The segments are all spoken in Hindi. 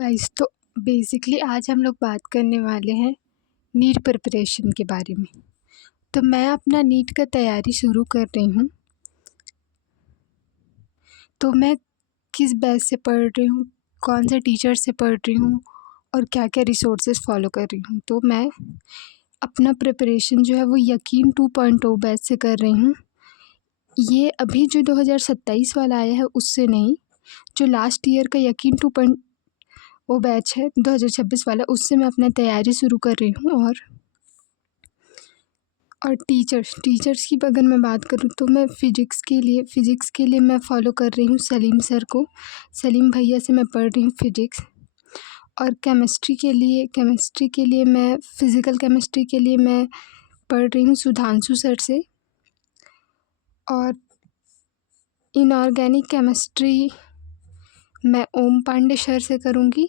गाइस, तो बेसिकली आज हम लोग बात करने वाले हैं नीट प्रिपरेशन के बारे में। तो मैं अपना नीट का तैयारी शुरू कर रही हूँ। तो मैं किस बैच से पढ़ रही हूँ, कौन से टीचर से पढ़ रही हूँ और क्या क्या रिसोर्सेज फॉलो कर रही हूँ। तो मैं अपना प्रिपरेशन जो है वो यकीन 2.0 बैच से कर रही हूँ। ये अभी जो 2027 वाला आया है उससे नहीं, जो लास्ट ईयर का यकीन 2.0 बैच है 2026 वाला, उससे मैं अपना तैयारी शुरू कर रही हूँ। और टीचर्स की अगर मैं बात करूँ तो मैं फ़िज़िक्स के लिए मैं फ़ॉलो कर रही हूँ सलीम सर को। सलीम भैया से मैं पढ़ रही हूँ फ़िज़िक्स। और केमिस्ट्री के लिए मैं फ़िज़िकल केमिस्ट्री के लिए मैं पढ़ रही हूँ सुधांशु सर से। और इनऑर्गेनिक केमिस्ट्री मैं ओम पांडे सर से करूँगी।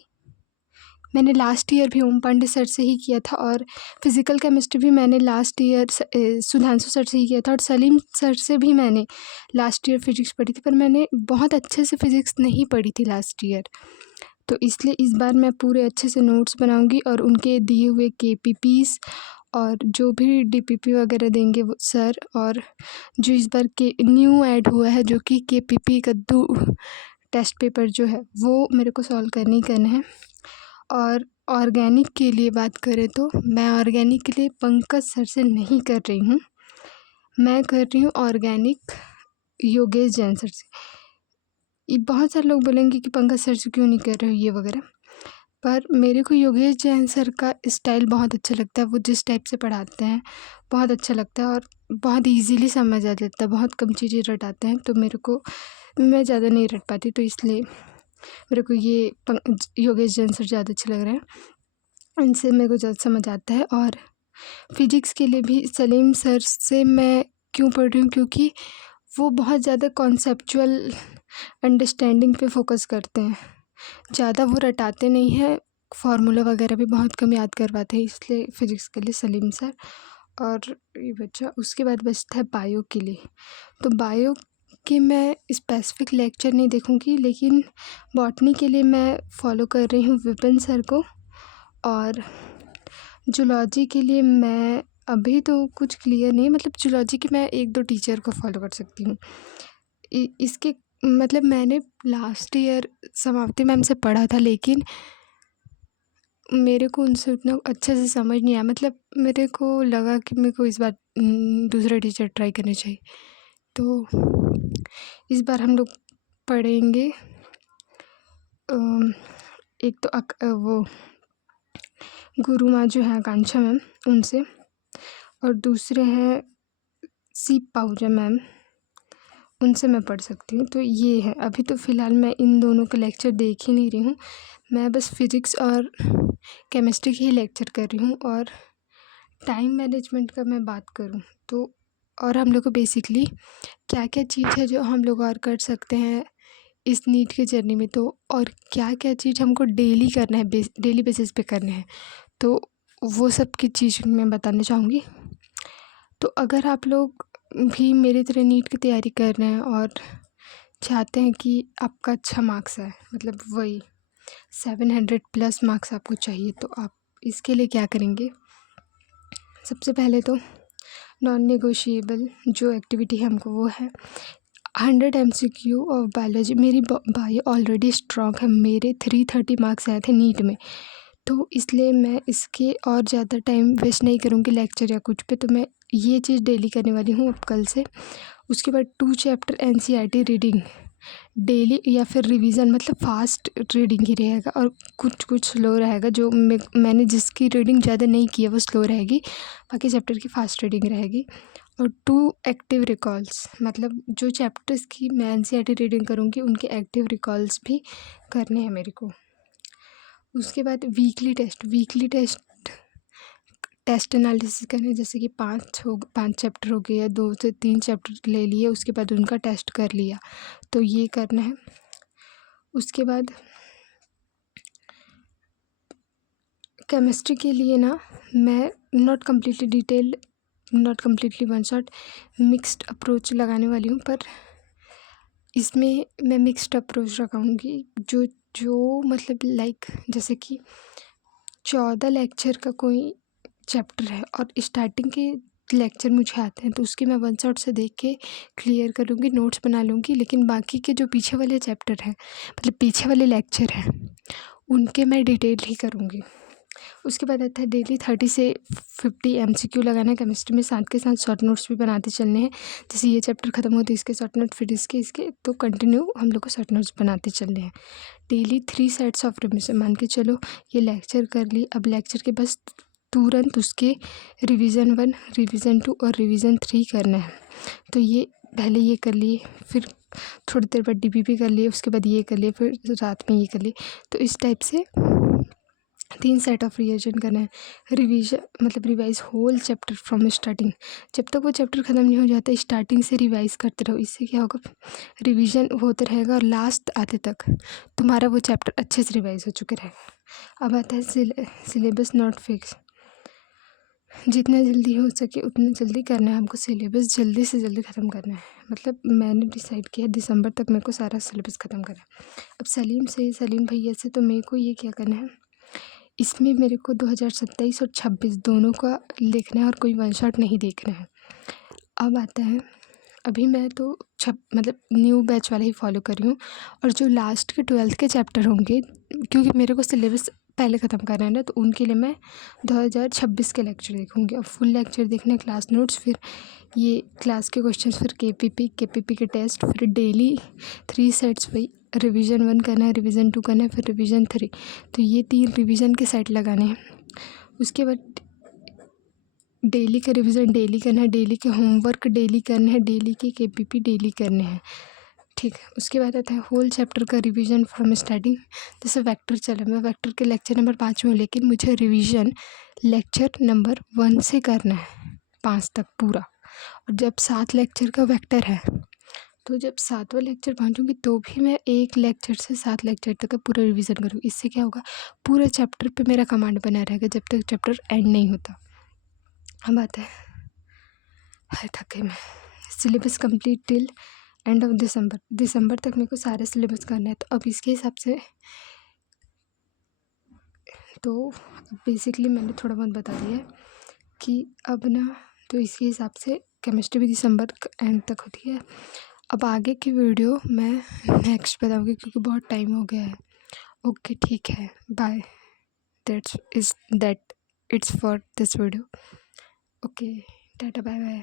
मैंने लास्ट ईयर भी ओम पांडे सर से ही किया था। और फिज़िकल केमिस्ट्री भी मैंने लास्ट ईयर सुधांशु सर से ही किया था। और सलीम सर से भी मैंने लास्ट ईयर फ़िज़िक्स पढ़ी थी, पर मैंने बहुत अच्छे से फ़िज़िक्स नहीं पढ़ी थी लास्ट ईयर। तो इसलिए इस बार मैं पूरे अच्छे से नोट्स बनाऊंगी और उनके दिए हुए KPPs और जो भी DPP वगैरह देंगे वो सर, और जो इस बार के न्यू ऐड हुआ है जो कि KPP कद्दू टेस्ट पेपर जो है वो मेरे को सॉल्व करने ही करना है। और ऑर्गेनिक के लिए बात करें तो मैं ऑर्गेनिक के लिए पंकज सर से नहीं कर रही हूँ, मैं कर रही हूँ ऑर्गेनिक योगेश जैन सर से। ये बहुत सारे लोग बोलेंगे कि पंकज सर से क्यों नहीं कर रहे हो ये वगैरह, पर मेरे को योगेश जैन सर का स्टाइल बहुत अच्छा लगता है। वो जिस टाइप से पढ़ाते हैं बहुत अच्छा लगता है और बहुत इजीली समझ आ जाता है। बहुत कम चीज़ें रटाते हैं तो मैं ज़्यादा नहीं रट पाती, तो इसलिए मेरे को ये योगेश जैन सर ज़्यादा अच्छे लग रहे हैं। इनसे मेरे को ज़्यादा समझ आता है। और फिज़िक्स के लिए भी सलीम सर से मैं क्यों पढ़ रही हूँ, क्योंकि वो बहुत ज़्यादा कॉन्सेप्चुअल अंडरस्टैंडिंग पे फोकस करते हैं, ज़्यादा वो रटाते नहीं हैं, फार्मूला वगैरह भी बहुत कम याद करवाते हैं, इसलिए फ़िज़िक्स के लिए सलीम सर। और ये बच्चा उसके बाद बचता है बायो के लिए। तो बायो के मैं स्पेसिफिक लेक्चर नहीं देखूँगी, लेकिन बॉटनी के लिए मैं फ़ॉलो कर रही हूँ विपिन सर को। और जूलॉजी के लिए मैं अभी तो कुछ क्लियर नहीं, मतलब जूलॉजी के मैं 1-2 टीचर को फॉलो कर सकती हूँ। इसके मतलब मैंने लास्ट ईयर समाप्ति मैम से पढ़ा था, लेकिन मेरे को उनसे उतना अच्छे से समझ नहीं आया। मतलब मेरे को लगा कि मेरे को इस बार दूसरा टीचर ट्राई करने चाहिए। तो इस बार हम लोग पढ़ेंगे एक तो वो गुरु माँ जो है आकांक्षा मैम, उनसे, और दूसरे हैं सीप पाहुजा मैम, उनसे मैं पढ़ सकती हूँ। तो ये है, अभी तो फ़िलहाल मैं इन दोनों के लेक्चर देख ही नहीं रही हूँ, मैं बस फिज़िक्स और केमिस्ट्री के ही लेक्चर कर रही हूँ। और टाइम मैनेजमेंट का मैं बात करूँ तो, और हम लोग को बेसिकली क्या क्या चीज़ है जो हम लोग और कर सकते हैं इस नीट के जर्नी में, तो और क्या क्या चीज़ हमको डेली करना है, डेली बेसिस पे करना है, तो वो सब की चीज़ मैं बताना चाहूँगी। तो अगर आप लोग भी मेरी तरह नीट की तैयारी कर रहे हैं और चाहते हैं कि आपका अच्छा मार्क्स आए, मतलब वही 700+ मार्क्स आपको चाहिए, तो आप इसके लिए क्या करेंगे। सबसे पहले तो नॉन नेगोशिएबल जो एक्टिविटी है हमको वो है 100 MCQ ऑफ बायोलॉजी। मेरी बायो ऑलरेडी स्ट्रॉन्ग है, मेरे 330 मार्क्स आए थे नीट में, तो इसलिए मैं इसके और ज़्यादा टाइम वेस्ट नहीं करूँगी लेक्चर या कुछ पे। तो मैं ये चीज़ डेली करने वाली हूँ अब कल से। उसके बाद 2 चैप्टर NCERT रीडिंग डेली, या फिर रिवीजन, मतलब फास्ट रीडिंग ही रहेगा और कुछ स्लो रहेगा। जो मैंने जिसकी रीडिंग ज़्यादा नहीं की है वो स्लो रहेगी, बाकी चैप्टर की फास्ट रीडिंग रहेगी। और 2 एक्टिव रिकॉल्स, मतलब जो चैप्टर्स की मैं NCERT रीडिंग करूँगी उनके एक्टिव रिकॉल्स भी करने हैं मेरे को। उसके बाद वीकली टेस्ट एनालिसिस करने, जैसे कि 5 चैप्टर हो गए या 2 से 3 चैप्टर ले लिए, उसके बाद उनका टेस्ट कर लिया, तो ये करना है। उसके बाद केमिस्ट्री के लिए ना मैं not completely detailed, not completely one shot, mixed approach लगाने वाली हूँ। पर इसमें मैं मिक्स्ड अप्रोच लगाऊंगी, जो जो मतलब लाइक जैसे कि 14 लेक्चर का कोई चैप्टर है और स्टार्टिंग के लेक्चर मुझे आते हैं तो उसकी मैं वन शॉट से देख के क्लियर कर लूँगी, नोट्स बना लूँगी। लेकिन बाकी के जो पीछे वाले चैप्टर हैं मतलब पीछे वाले लेक्चर हैं उनके मैं डिटेल ही करूँगी। उसके बाद आता है डेली 30 से 50 MCQ लगाना है केमिस्ट्री में, साथ के साथ शॉर्ट नोट्स भी बनाते चलने हैं। जैसे ये चैप्टर ख़त्म होते इसके शॉर्ट नोट, फिर इसके तो कंटिन्यू हम लोग को शॉर्ट नोट्स बनाते चलने हैं। डेली 3 सेट्स ऑफ रिविजन, मान के चलो ये लेक्चर कर ली, अब लेक्चर के बस तुरंत उसके रिवीजन 1, रिवीजन 2 और रिवीजन 3 करना है। तो ये पहले ये कर लिए, फिर थोड़ी देर बाद DPP कर लिए, उसके बाद ये कर लिए, फिर रात में ये कर लिए। तो इस टाइप से 3 सेट ऑफ रिविजन करना है। रिवीजन मतलब revise whole chapter from starting, जब तक वो चैप्टर ख़त्म नहीं हो जाता स्टार्टिंग से रिवाइज करते रहो। इससे क्या होगा, रिवीजन होते रहेगा और लास्ट आते तक तुम्हारा वो चैप्टर अच्छे से रिवाइज हो चुके रहेगा। अब आता है सिलेबस नॉट फिक्स। जितना जल्दी हो सके उतना जल्दी करना है हमको, सिलेबस जल्दी से जल्दी ख़त्म करना है। मतलब मैंने डिसाइड किया दिसंबर तक मेरे को सारा सिलेबस ख़त्म करना है। अब सलीम भैया से तो मेरे को ये क्या करना है, इसमें मेरे को 2027 और 26 दोनों का लिखना है और कोई वन शॉट नहीं देखना है। अब आता है, अभी मैं तो मतलब न्यू बैच वाला ही फॉलो कर रही हूँ। और जो लास्ट के 12th के चैप्टर होंगे, क्योंकि मेरे को सिलेबस पहले ख़त्म करना है ना, तो उनके लिए मैं 2026 के लेक्चर देखूँगी। और फुल लेक्चर देखना, क्लास नोट्स, फिर ये क्लास के क्वेश्चन, फिर KPP के टेस्ट, फिर डेली 3 सेट्स वही रिवीजन 1 करना है, रिवीजन 2 करना है, फिर रिवीजन 3। तो ये 3 रिवीजन के सेट लगाने हैं। उसके बाद डेली का रिवीजन डेली करना है, डेली के होमवर्क डेली करना है, डेली के KPP डेली करने हैं, ठीक है। उसके बाद आता है होल चैप्टर का रिवीजन फ्रॉम स्टार्टिंग। जैसे वेक्टर चला, मैं वेक्टर के लेक्चर नंबर 5 में हूँ, लेकिन मुझे रिवीजन लेक्चर नंबर 1 से करना है 5 तक पूरा। और जब 7 लेक्चर का वेक्टर है तो जब 7वां लेक्चर पहुँचूँगी तो भी मैं 1 लेक्चर से 7 लेक्चर तक का पूरा रिवीजन करूँगी। इससे क्या होगा, पूरे चैप्टर पे मेरा कमांड बना रहेगा जब तक चैप्टर एंड नहीं होता। अब आता है, हाय थक गई मैं, syllabus complete till end of December तक मेरे को सारे सिलेबस करना है। तो अब इसके हिसाब से तो बेसिकली मैंने थोड़ा बहुत बता दिया है कि अब ना, तो इसके हिसाब से केमिस्ट्री भी दिसंबर एंड तक होती है। अब आगे की वीडियो मैं नेक्स्ट बताऊँगी क्योंकि बहुत टाइम हो गया है। ओके ठीक है, bye, that it's for this video. Okay, tata, bye bye.